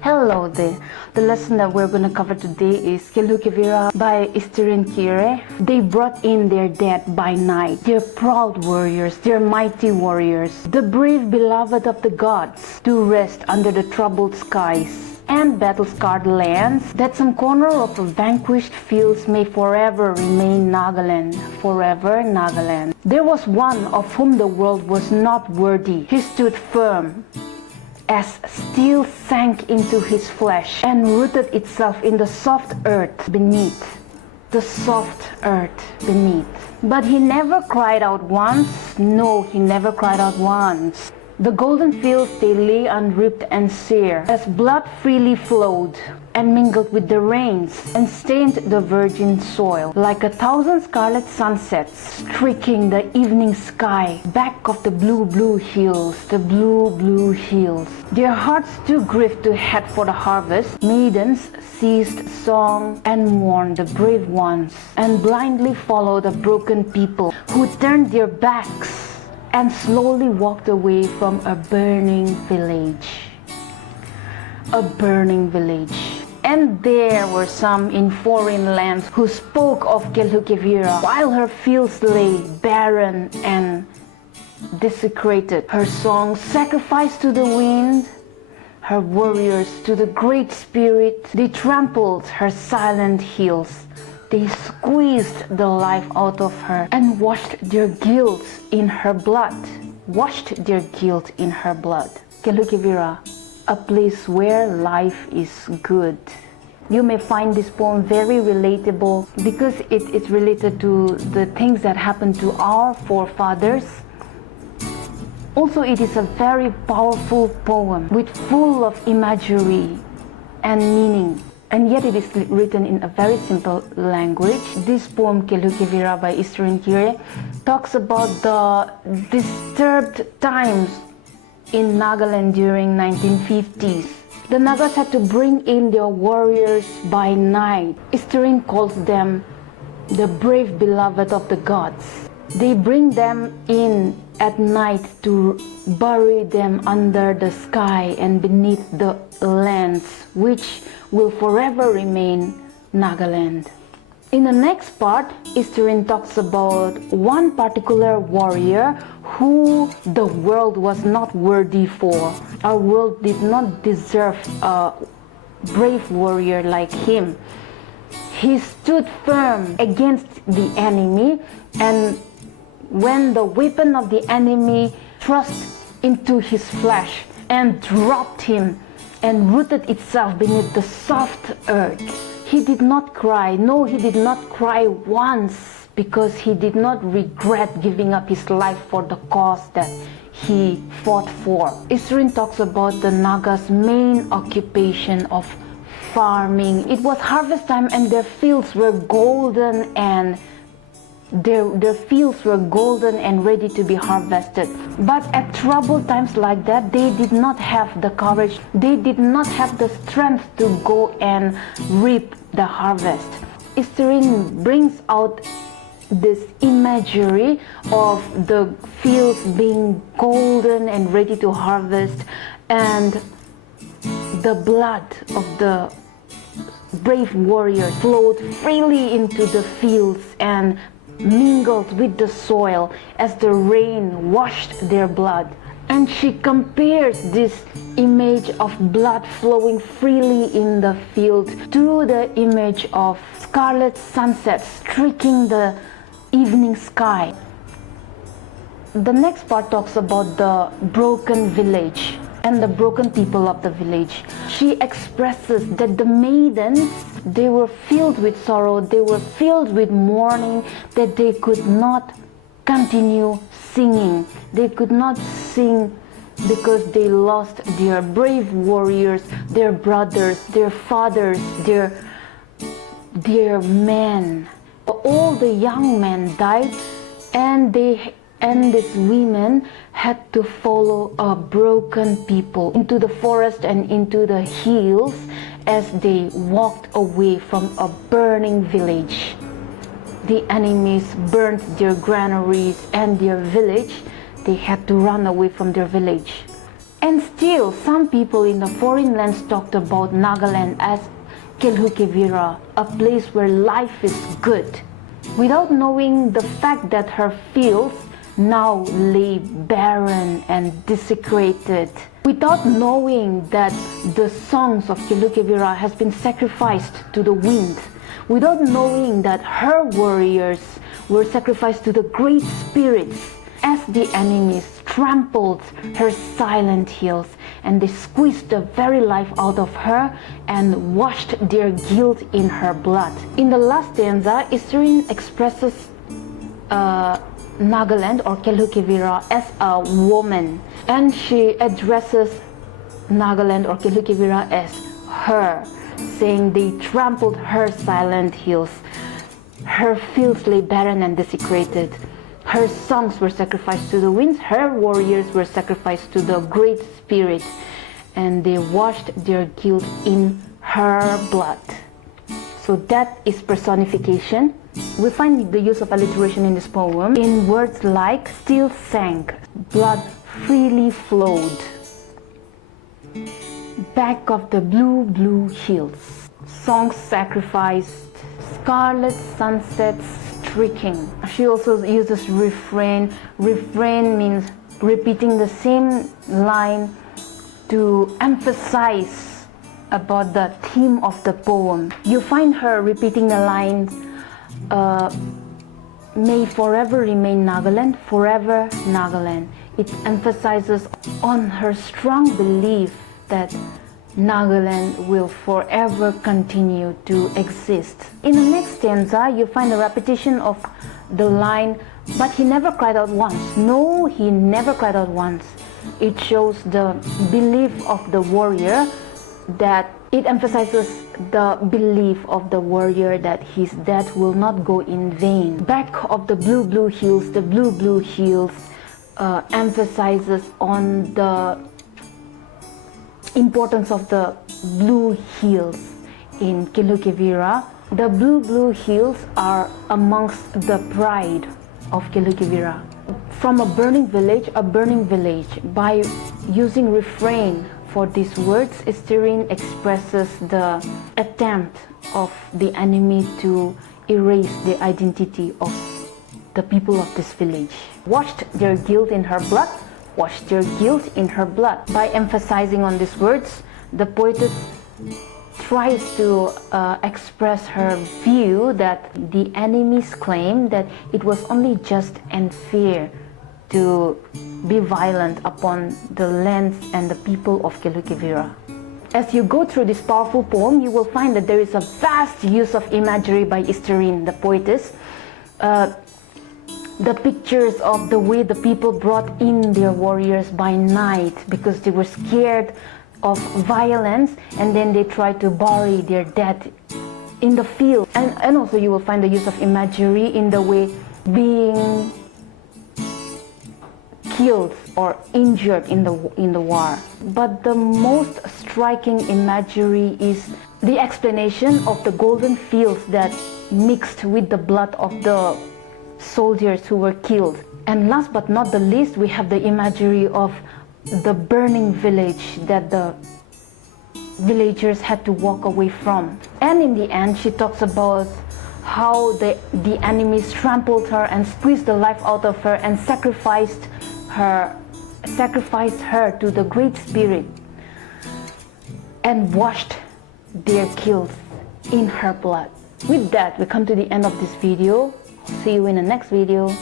Hello there. The lesson that we're going to cover today is Kelhoukevira by Easterine Kire. They brought in their dead by night, their proud warriors, their mighty warriors, the brave beloved of the gods, to rest under the troubled skies and battle-scarred lands, that some corner of the vanquished fields may forever remain Nagaland, forever Nagaland. There was one of whom the world was not worthy. He stood firm, as steel sank into his flesh and rooted itself in the soft earth beneath. The soft earth beneath. But he never cried out once. No, he never cried out once. The golden fields they lay unreaped and sere, as blood freely flowed and mingled with the rains and stained the virgin soil, like 1,000 scarlet sunsets streaking the evening sky back of the blue hills, the blue hills. Their hearts too grieved to head for the harvest, maidens ceased song and mourned the brave ones, and blindly followed the broken people who turned their backs and slowly walked away from a burning village. A burning village. And there were some in foreign lands who spoke of Kelhoukevira while her fields lay barren and desecrated. Her songs sacrificed to the wind, her warriors to the Great Spirit. They trampled her silent hills. They squeezed the life out of her and washed their guilt in her blood. Washed their guilt in her blood. Kelhoukevira, a place where life is good. You may find this poem very relatable because it's related to the things that happened to our forefathers. Also, it is a very powerful poem with full of imagery and meaning. And yet it is written in a very simple language. This poem, Kelhoukevira by Easterine Kire, talks about the disturbed times in Nagaland during 1950s. The Nagas had to bring in their warriors by night. Easterine calls them the brave beloved of the gods. They bring them in at night to bury them under the sky and beneath the lands, which will forever remain Nagaland. In the next part, Easterine talks about one particular warrior who the world was not worthy for. Our world did not deserve a brave warrior like him. He stood firm against the enemy, and when the weapon of the enemy thrust into his flesh and dropped him and rooted itself beneath the soft earth, he did not cry. No, he did not cry once, because he did not regret giving up his life for the cause that he fought for. Easterine talks about the Nagas' main occupation of farming. It was harvest time and their fields were golden and their fields were golden and ready to be harvested. But at troubled times like that, they did not have the courage, they did not have the strength to go and reap the harvest. Easterine brings out this imagery of the fields being golden and ready to harvest, and the blood of the brave warriors flowed freely into the fields and mingled with the soil as the rain washed their blood. And she compares this image of blood flowing freely in the field to the image of scarlet sunsets streaking the evening sky. The next part talks about the broken village and the broken people of the village. She expresses that the maidens, they were filled with sorrow, they were filled with mourning, that they could not continue singing. They could not sing because they lost their brave warriors, their brothers, their fathers, their men. All the young men died, and these women had to follow a broken people into the forest and into the hills as they walked away from a burning village. The enemies burned their granaries and their village. They had to run away from their village. And still, some people in the foreign lands talked about Nagaland as Kelhoukevira, a place where life is good, without knowing the fact that her fields now lay barren and desecrated, without knowing that the songs of Kelhoukevira has been sacrificed to the wind, without knowing that her warriors were sacrificed to the great spirits, as the enemies trampled her silent hills, and they squeezed the very life out of her and washed their guilt in her blood. In the last stanza, Easterine expresses Nagaland or Kelhoukevira as a woman, and she addresses Nagaland or Kelhoukevira as her, saying they trampled her silent hills. Her fields lay barren and desecrated. Her songs were sacrificed to the winds. Her warriors were sacrificed to the Great Spirit, and they washed their guilt in her blood. So that is personification. We find the use of alliteration in this poem in words like still sank, blood freely flowed, back of the blue, blue hills, songs sacrificed, scarlet sunsets streaking. She also uses refrain. Refrain means repeating the same line to emphasize about the theme of the poem. You find her repeating the lines, may forever remain Nagaland, forever Nagaland. It emphasizes on her strong belief that Nagaland will forever continue to exist. In the next stanza, you find a repetition of the line, but he never cried out once. No, he never cried out once. It shows the belief of the warrior, that it emphasizes the belief of the warrior that his death will not go in vain. Back of the blue, blue hills, the blue, blue hills emphasizes on the importance of the blue hills in Kelhoukevira. The blue, blue hills are amongst the pride of Kelhoukevira. From a burning village, by using refrain for these words, Easterine expresses the attempt of the enemy to erase the identity of the people of this village. Washed their guilt in her blood, washed their guilt in her blood. By emphasizing on these words, the poetess tries to express her view that the enemy's claim that it was only just and fair to be violent upon the lands and the people of Kelhoukevira. As you go through this powerful poem, you will find that there is a vast use of imagery by Easterine, the poetess. The pictures of the way the people brought in their warriors by night because they were scared of violence, and then they tried to bury their dead in the field. And also you will find the use of imagery in the way being killed or injured in the war. But the most striking imagery is the explanation of the golden fields that mixed with the blood of the soldiers who were killed. And last but not the least, we have the imagery of the burning village that the villagers had to walk away from. And in the end, she talks about how the enemies trampled her and squeezed the life out of her and sacrificed her to the Great Spirit and washed their guilt in her blood. With that, we come to the end of this video. See you in the next video.